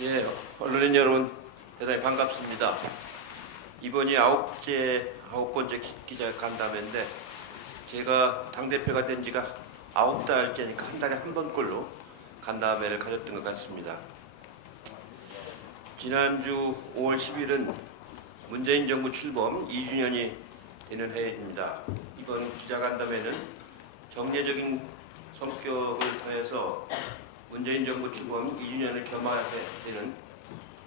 예, 언론인 여러분 대단히 반갑습니다. 이번이 아홉 번째 기자간담회인데 제가 당대표가 된 지가 9달째니까 한 달에 한 번꼴로 간담회를 가졌던 것 같습니다. 지난주 5월 10일은 문재인 정부 출범 2주년이 되는 해입니다. 이번 기자간담회는 정례적인 성격을 더해서 문재인 정부 출범 2주년을 겸하게 되는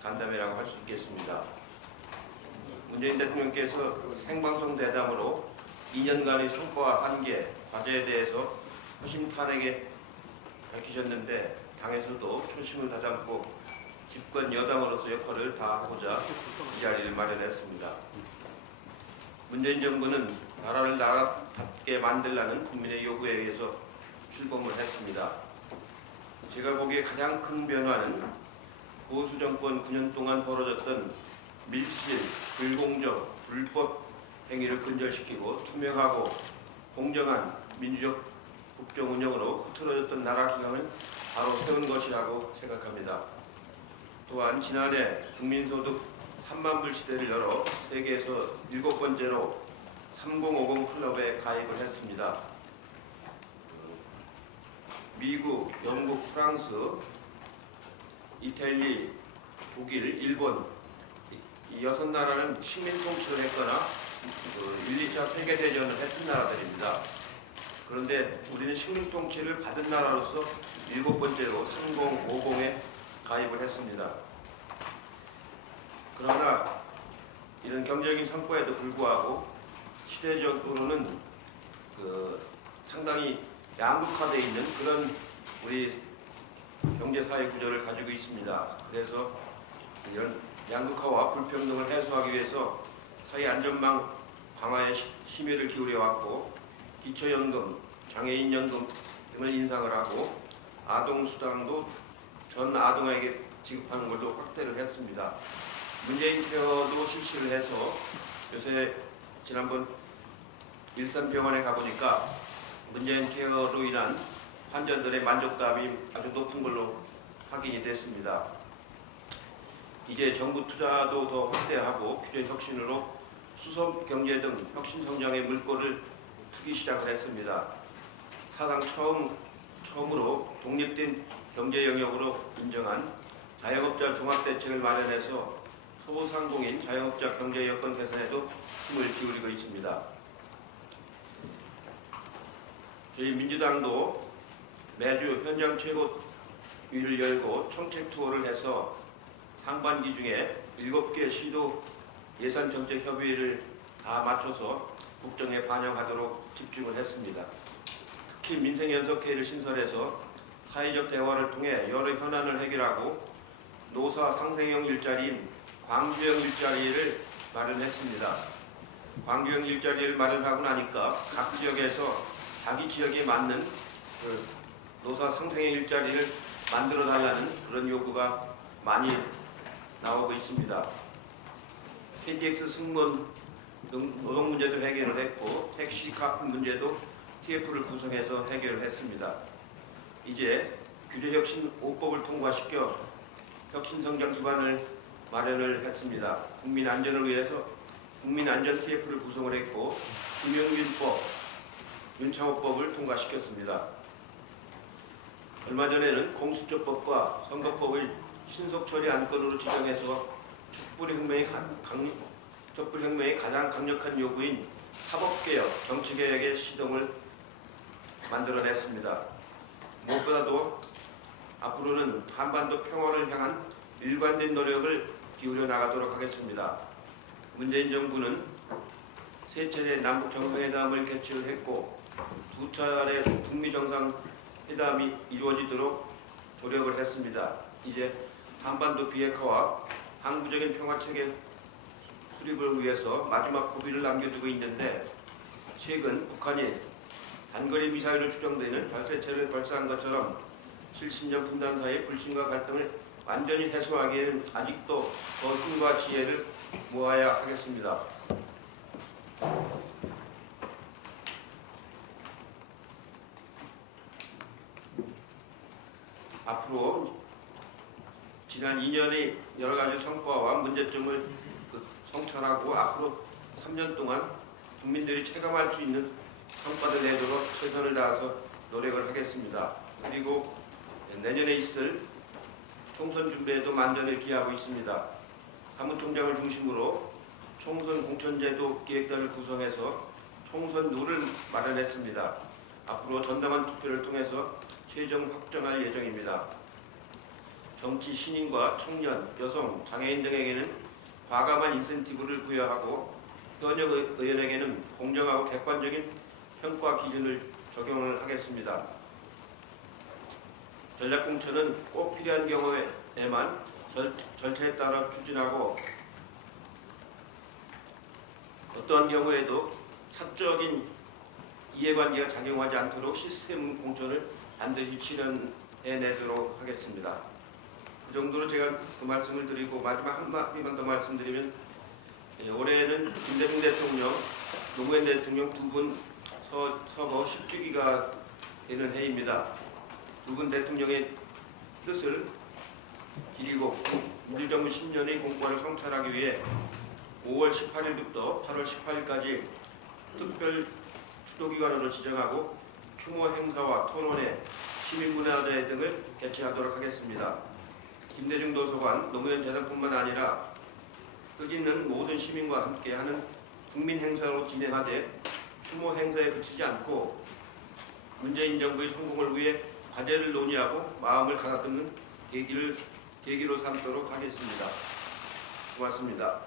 간담회라고 할 수 있겠습니다. 문재인 대통령께서 생방송 대담으로 2년간의 성과와 한계, 과제에 대해서 허심탄회하게 밝히셨는데 당에서도 초심을 다잡고 집권 여당으로서 역할을 다하고자 이 자리를 마련했습니다. 문재인 정부는 나라를 나라답게 만들라는 국민의 요구에 의해서 출범을 했습니다. 제가 보기에 가장 큰 변화는 보수 정권 9년 동안 벌어졌던 밀실, 불공정, 불법 행위를 근절시키고 투명하고 공정한 민주적 국정 운영으로 흐트러졌던 나라 기강을 바로 세운 것이라고 생각합니다. 또한 지난해 국민소득 3만 불 시대를 열어 세계에서 7번째로 3050 클럽에 가입을 했습니다. 미국, 영국, 프랑스, 이탈리, 독일, 일본 이 6나라는 식민 통치를 했거나 1, 2차 세계대전을 했던 나라들입니다. 그런데 우리는 식민 통치를 받은 나라로서 7번째로 3050에 가입을 했습니다. 그러나 이런 경제적인 성과에도 불구하고 시대적으로는 상당히 양극화되어 있는 그런 우리 경제사회 구조를 가지고 있습니다. 그래서 이런 양극화와 불평등을 해소하기 위해서 사회안전망 강화에 심혈을 기울여왔고 기초연금, 장애인연금 등을 인상을 하고 아동수당도 전 아동에게 지급하는 것도 확대를 했습니다. 문재인 케어도 실시를 해서 요새 지난번 일산병원에 가보니까 문재인 케어로 인한 환자들의 만족감이 아주 높은 걸로 확인이 됐습니다. 이제 정부 투자도 더 확대하고 규제 혁신으로 수소 경제 등 혁신 성장의 물꼬를 트기 시작을 했습니다. 사상 처음으로 독립된 경제 영역으로 인정한 자영업자 종합대책을 마련해서 소상공인 자영업자 경제 여건 개선에도 힘을 기울이고 있습니다. 저희 민주당도 매주 현장 최고위를 열고 청책 투어를 해서 상반기 중에 7개 시도 예산정책협의회를 다 맞춰서 국정에 반영하도록 집중을 했습니다. 특히 민생연석회의를 신설해서 사회적 대화를 통해 여러 현안을 해결하고 노사 상생형 일자리인 광주형 일자리를 마련했습니다. 광주형 일자리를 마련하고 나니까 각 지역에서 자기 지역에 맞는 노사 상생형 일자리를 만들어 달라는 그런 요구가 많이 나오고 있습니다. KTX 승무원 등 노동 문제도 해결을 했고 택시 카풀 문제도 TF를 구성해서 해결을 했습니다. 이제 규제혁신 5법을 통과시켜 혁신성장 기반을 마련을 했습니다. 국민 안전을 위해서 국민안전 TF를 구성을 했고 금융윤법, 윤창호법을 통과시켰습니다. 얼마 전에는 공수처법과 선거법을 신속 처리 안건으로 지정해서 촛불혁명의 가장 강력한 요구인 사법개혁, 정치개혁의 시동을 만들어냈습니다. 무엇보다도 앞으로는 한반도 평화를 향한 일관된 노력을 기울여 나가도록 하겠습니다. 문재인 정부는 세 차례 남북 정상회담을 개최를 했고 2차례 북미 정상회담이 이루어지도록 조력을 했습니다. 이제 한반도 비핵화와 항구적인 평화체계 수립을 위해서 마지막 고비를 남겨두고 있는데 최근 북한이 단거리 미사일로 추정되는 발사체를 발사한 것처럼 70년 분단 사이의 불신과 갈등을 완전히 해소하기에는 아직도 더 힘과 지혜를 모아야 하겠습니다. 앞으로 지난 2년의 여러 가지 성과와 문제점을 성찰하고 앞으로 3년 동안 국민들이 체감할 수 있는 성과를 내도록 최선을 다해서 노력을 하겠습니다. 그리고 내년에 있을 총선 준비에도 만전을 기하고 있습니다. 사무총장을 중심으로 총선 공천제도 기획단을 구성해서 총선 룰을 마련했습니다. 앞으로 전담한 투표를 통해서 최종 확정할 예정입니다. 정치 신인과 청년, 여성, 장애인 등에게는 과감한 인센티브를 부여하고 현역 의원에게는 공정하고 객관적인 평가 기준을 적용을 하겠습니다. 전략공천은 꼭 필요한 경우에만 절차에 따라 추진하고 어떠한 경우에도 사적인 이해관계가 작용하지 않도록 시스템 공천을 반드시 실현해내도록 하겠습니다. 그 정도로 제가 그 말씀을 드리고 마지막 한마디만 더 말씀드리면 올해는 김대중 대통령, 노무현 대통령 두 분 서거 10주기가 되는 해입니다. 두 분 대통령의 뜻을 기리고 민주정부 10년의 공권을 성찰하기 위해 5월 18일부터 8월 18일까지 특별 추도기간으로 지정하고 추모 행사와 토론회, 시민문화제 등을 개최하도록 하겠습니다. 김대중 도서관, 노무현 재단뿐만 아니라 뜻있는 모든 시민과 함께하는 국민 행사로 진행하되 추모 행사에 그치지 않고 문재인 정부의 성공을 위해 과제를 논의하고 마음을 가다듬는 계기로 삼도록 하겠습니다. 고맙습니다.